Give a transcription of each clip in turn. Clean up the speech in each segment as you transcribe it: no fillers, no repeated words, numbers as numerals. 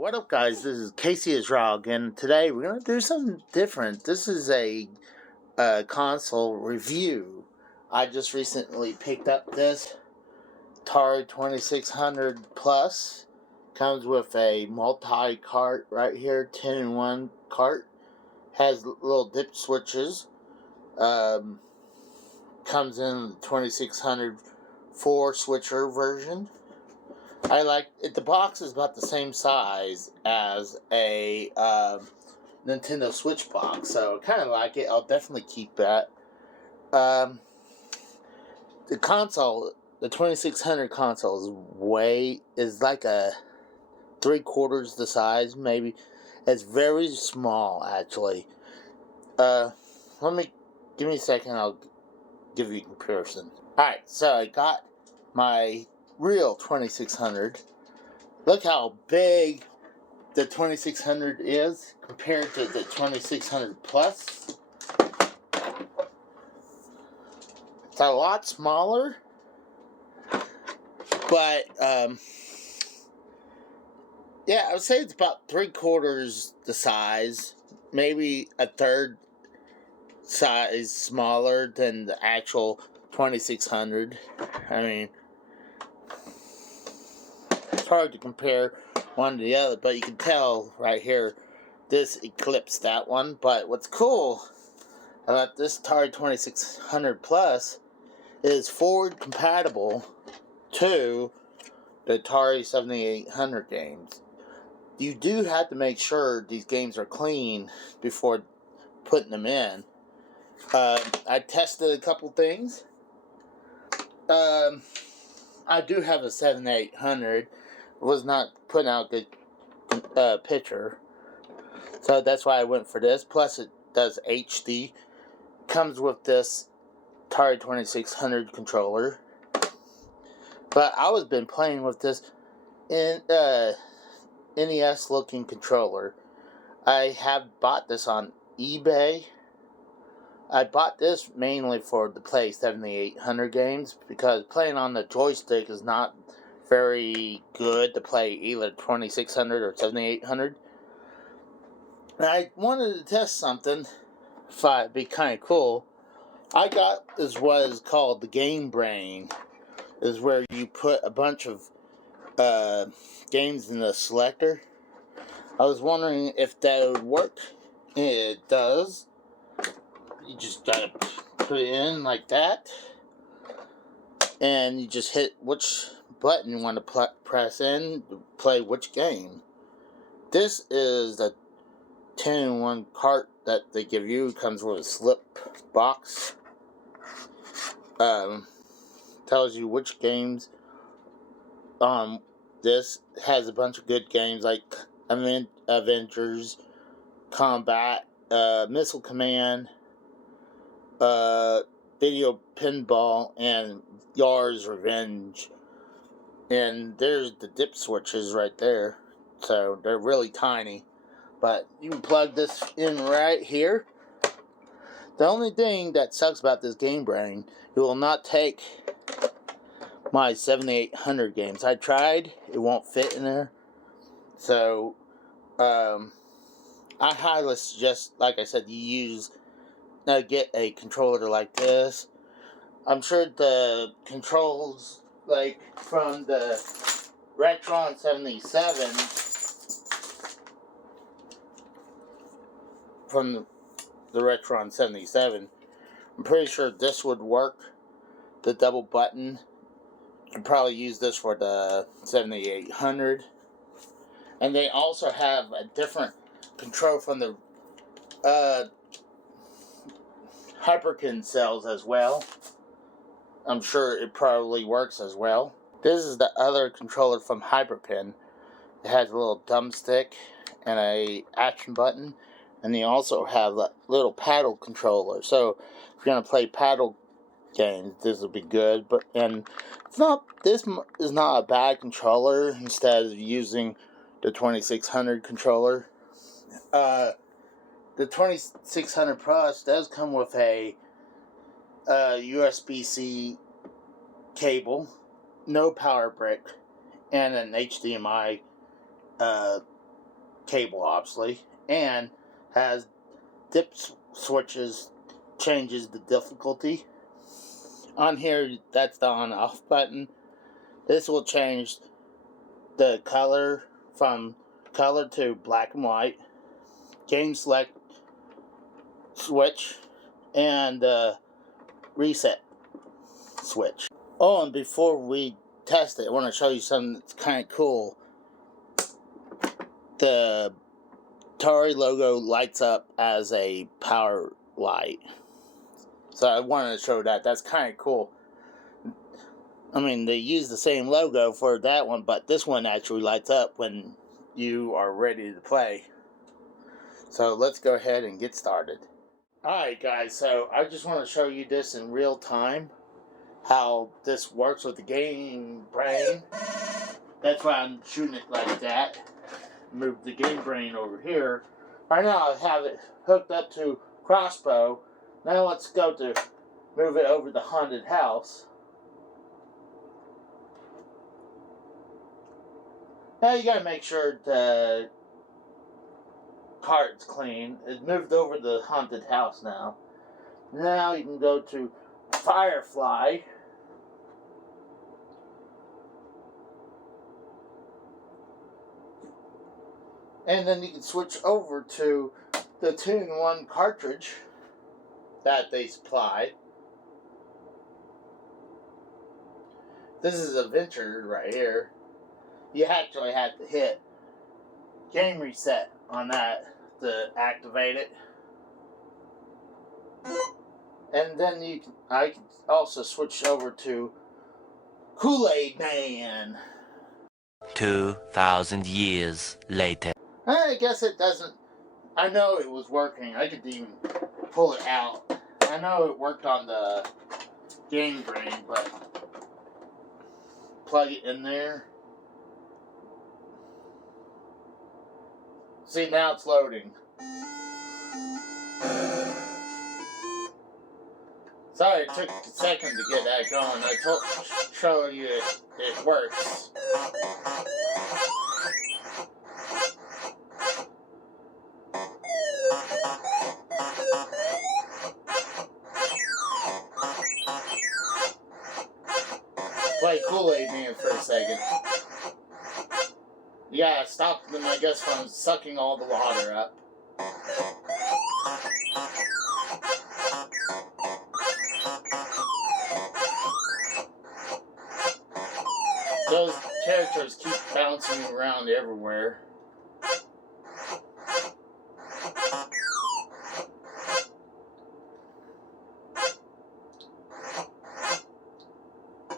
What up, guys? This is Casey Azrog, and today we're going to do something different. This is a console review. I just recently picked up this Atari 2600 Plus. Comes with a multi-cart right here, 10-in-1 cart. Has little dip switches. Comes in the 2600 4-switcher version. I like it. The box is about the same size as a Nintendo Switch box, so I kind of like it. I'll definitely keep that. The console, the 2600 console, is like a 3/4 the size, maybe. It's very small, actually. Give me a second. I'll give you a comparison. All right, so I got my real 2600. Look how big the 2600 is compared to the 2600 Plus. It's a lot smaller, but yeah, I would say it's about 3/4 the size, maybe a third size smaller than the actual 2600. I mean, it's hard to compare one to the other, but you can tell right here this eclipsed that one. But what's cool about this Atari 2600 Plus is forward compatible to the Atari 7800 games. You do have to make sure these games are clean before putting them in. I tested a couple things. I do have a 7800. It was not putting out a good picture, so that's why I went for this. Plus, it does HD. Comes with this Atari 2600 controller. But I was been playing with this in NES looking controller. I have bought this on eBay. I bought this mainly for the play 7800 games because playing on the joystick is not very good to play either 2600 or 7800. And I wanted to test something. Thought it'd be kind of cool. I got is what is called the Game Brain. Is where you put a bunch of games in the selector. I was wondering if that would work. It does. You just gotta put it in like that, and you just hit which button you want to press in to play which game. This is the 10-in-1 cart that they give you. It comes with a slip box. Tells you which games. This has a bunch of good games like Avengers, Combat, Missile Command, Video Pinball, and Yar's Revenge. And there's the dip switches right there. So they're really tiny. But you can plug this in right here. The only thing that sucks about this Game Brain, it will not take my 7800 games. I tried, it won't fit in there. So, I highly suggest, like I said, you get a controller like this. I'm sure the controls, like from the Retron 77, I'm pretty sure this would work. The double button. You can probably use this for the 7800. And they also have a different control from the Hyperkin cells as well. I'm sure it probably works as well. This is the other controller from Hyperkin. It has a little thumbstick and a action button. And they also have a little paddle controller. So if you're going to play paddle games, this will be good. This is not a bad controller instead of using the 2600 controller. The 2600 Plus does come with a USB-C cable, no power brick, and an HDMI cable, obviously, and has dip switches, changes the difficulty. On here, that's the on-off button. This will change the color from color to black and white, game select switch, and reset switch. Oh, and before we test it, I want to show you something that's kind of cool. The Atari logo lights up as a power light. So I wanted to show that. That's kind of cool. I mean, they use the same logo for that one, but this one actually lights up when you are ready to play. So let's go ahead and get started. Alright guys, so I just want to show you this in real time. How this works with the game brain. That's why I'm shooting it like that. Move the game brain over here. Right now I have it hooked up to crossbow. Now let's go to move it over the haunted house. Now you gotta make sure the card's clean. It's moved over the haunted house now. Now you can go to Firefly. And then you can switch over to the 2-in-1 cartridge that they supply. This is a Venture right here. You actually have to hit game reset on that to activate it. And then I can also switch over to Kool-Aid Man. 2,000 years later. I guess it doesn't. I know it was working. I could even pull it out. I know it worked on the game brain, but plug it in there. See, now it's loading. Sorry, it took a second to get that going. I show you it works. Play Kool-Aid Man for a second. You gotta stop them, I guess, from sucking all the water up. Those characters keep bouncing around everywhere.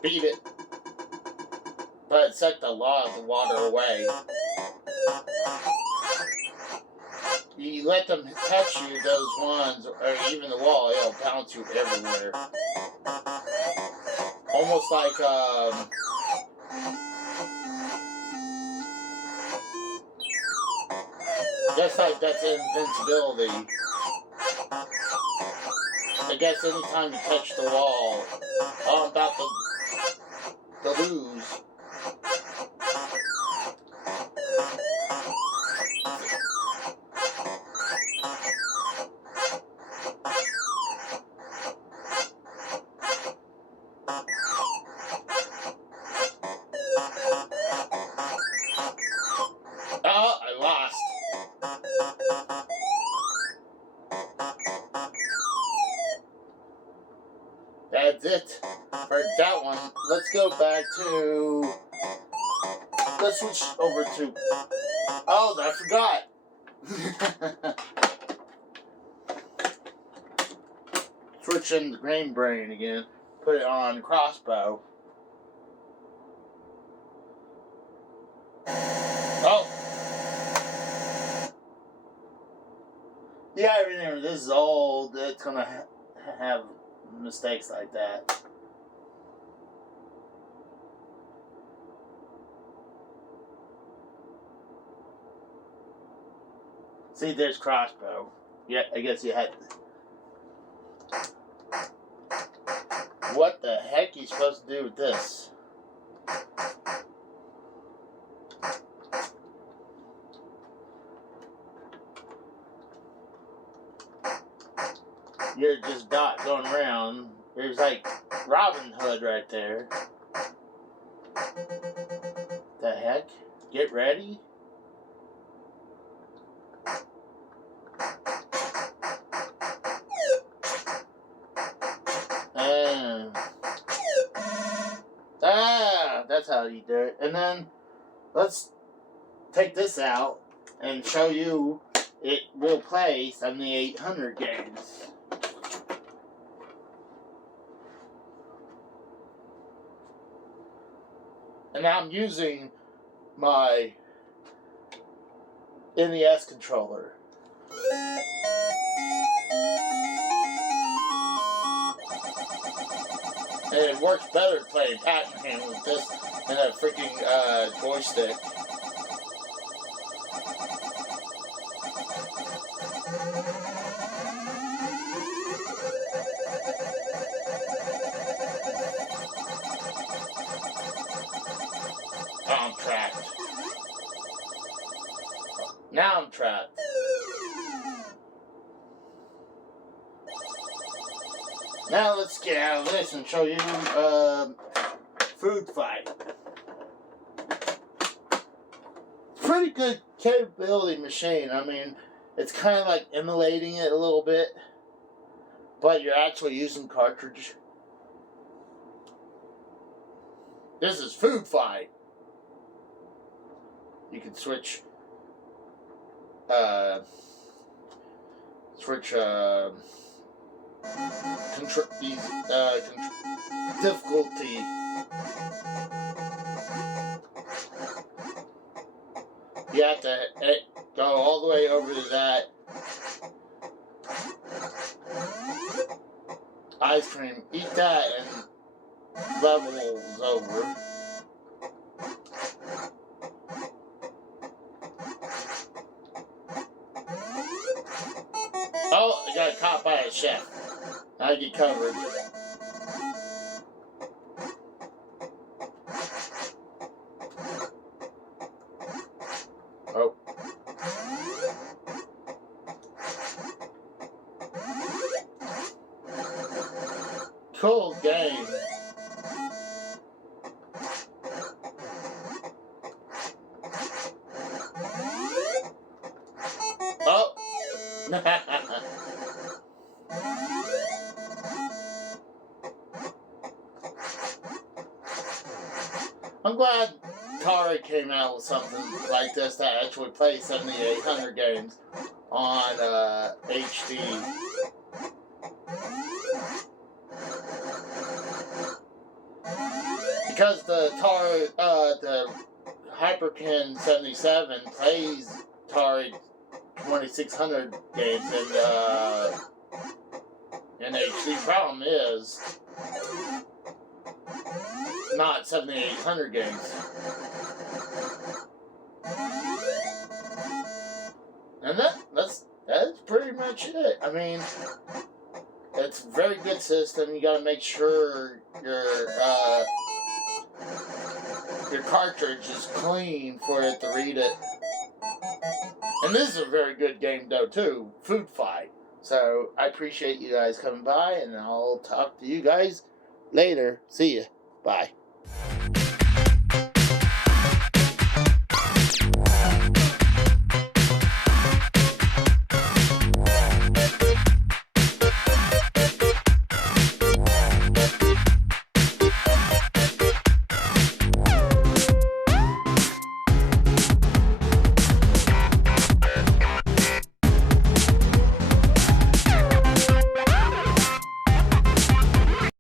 Beat it. But it sucked a lot of the water away. You let them touch you, those ones, or even the wall, it'll bounce you everywhere. Almost like, just like that's invincibility. I guess anytime you touch the wall, I'm about to lose. Oh, I lost. That's it for that one. Let's go back to... Let's switch over to... Oh, I forgot. Switch in the Grain Brain again. Put it on crossbow. Oh. Yeah, remember, this is old. It's gonna have mistakes like that. See, there's crossbow. Yeah, I guess you had to. What the heck are you supposed to do with this? you're just dot going around. There's like Robin Hood right there. The heck? Get ready. And that's how you do it. And then let's take this out and show you it will play 7800 games. And now I'm using my NES controller. And it works better playing Pac-Man with this than a freaking joystick. I'm trapped. Now I'm trapped. Now let's get out of this and show you Food Fight. Pretty good capability machine. I mean, it's kind of like emulating it a little bit, but you're actually using cartridge. This is Food Fight. You can switch difficulty. You have to go all the way over to that ice cream, eat that, and level's over. Oh, I got caught by a chef. I get covered. Oh. Cool game. Oh. I'm glad Atari came out with something like this that actually plays 7800 games on HD. Because the Atari, the Hyperkin 77 plays Atari 2600 games in HD. Problem is not 7800 games. And that's pretty much it. I mean, it's a very good system. You gotta make sure your cartridge is clean for it to read it. And this is a very good game though too, Food Fight. So I appreciate you guys coming by, and I'll talk to you guys later. See ya. Bye.